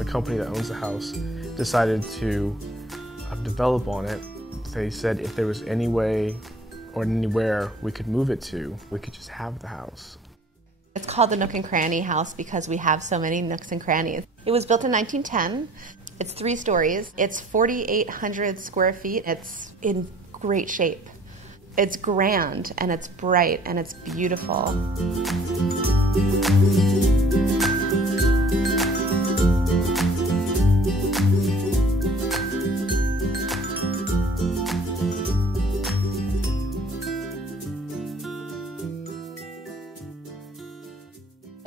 The company that owns the house decided to develop on it. They said if there was any way or anywhere we could move it to, we could just have the house. It's called the Nook and Cranny house because we have so many nooks and crannies. It was built in 1910. It's 3 stories. It's 4,800 square feet. It's in great shape. It's grand and it's bright and it's beautiful.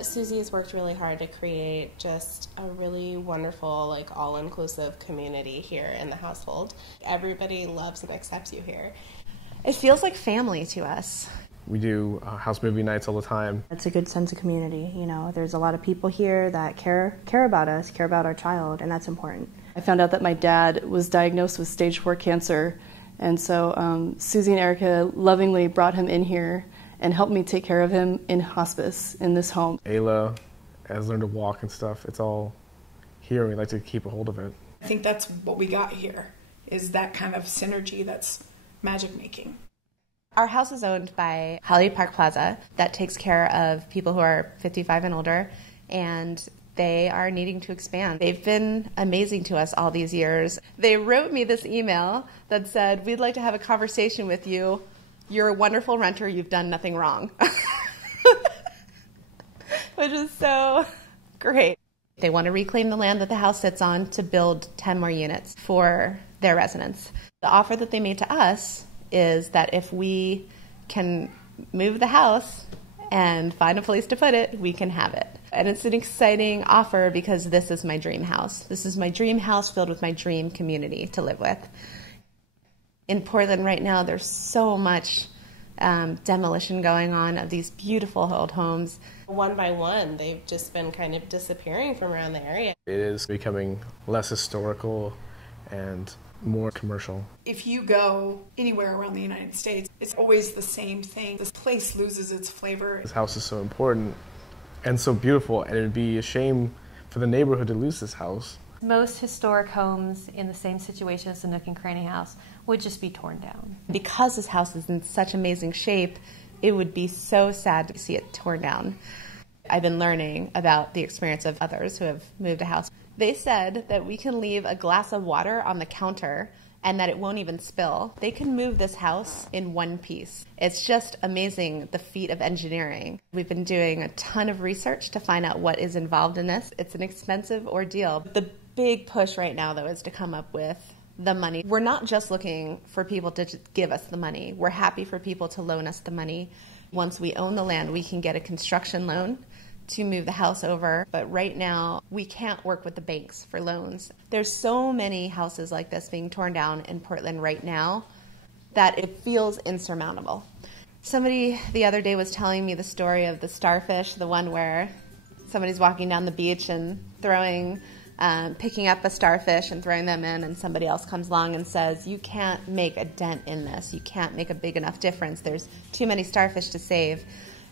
Susie has worked really hard to create just a really wonderful, like, all-inclusive community here in the household. Everybody loves and accepts you here. It feels like family to us. We do house movie nights all the time. It's a good sense of community, you know. There's a lot of people here that care about us, care about our child, and that's important. I found out that my dad was diagnosed with stage 4 cancer, and so Susie and Erica lovingly brought him in here and helped me take care of him in hospice in this home. Ayla has learned to walk and stuff. It's all here, and we like to keep a hold of it. I think that's what we got here, is that kind of synergy that's magic making. Our house is owned by Hollywood Park Plaza that takes care of people who are 55 and older, and they are needing to expand. They've been amazing to us all these years. They wrote me this email that said, "We'd like to have a conversation with you. You're a wonderful renter. You've done nothing wrong." Which is so great. They want to reclaim the land that the house sits on to build 10 more units for their residents. The offer that they made to us is that if we can move the house and find a place to put it, we can have it. And it's an exciting offer because this is my dream house. This is my dream house filled with my dream community to live with. In Portland right now, there's so much demolition going on of these beautiful old homes. One by one, they've just been kind of disappearing from around the area. It is becoming less historical and more commercial. If you go anywhere around the United States, it's always the same thing. This place loses its flavor. This house is so important and so beautiful, and it would be a shame for the neighborhood to lose this house. Most historic homes in the same situation as the Nook and Cranny house would just be torn down. Because this house is in such amazing shape, it would be so sad to see it torn down. I've been learning about the experience of others who have moved a house. They said that we can leave a glass of water on the counter and that it won't even spill. They can move this house in one piece. It's just amazing, the feat of engineering. We've been doing a ton of research to find out what is involved in this. It's an expensive ordeal. The big push right now, though, is to come up with the money. We're not just looking for people to give us the money. We're happy for people to loan us the money. Once we own the land, we can get a construction loan to move the house over. But right now, we can't work with the banks for loans. There's so many houses like this being torn down in Portland right now that it feels insurmountable. Somebody the other day was telling me the story of the starfish, the one where somebody's walking down the beach and picking up a starfish and throwing them in, and somebody else comes along and says, "You can't make a dent in this. You can't make a big enough difference. There's too many starfish to save."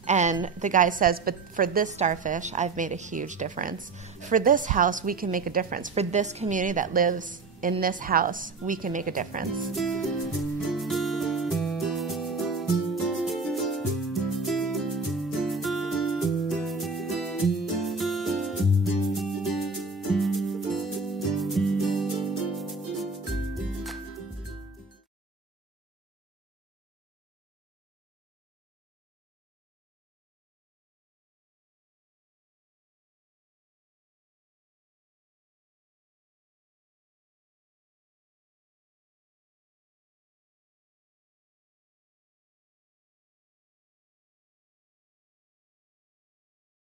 And the guy says, "But for this starfish, I've made a huge difference. For this house, we can make a difference. For this community that lives in this house, we can make a difference."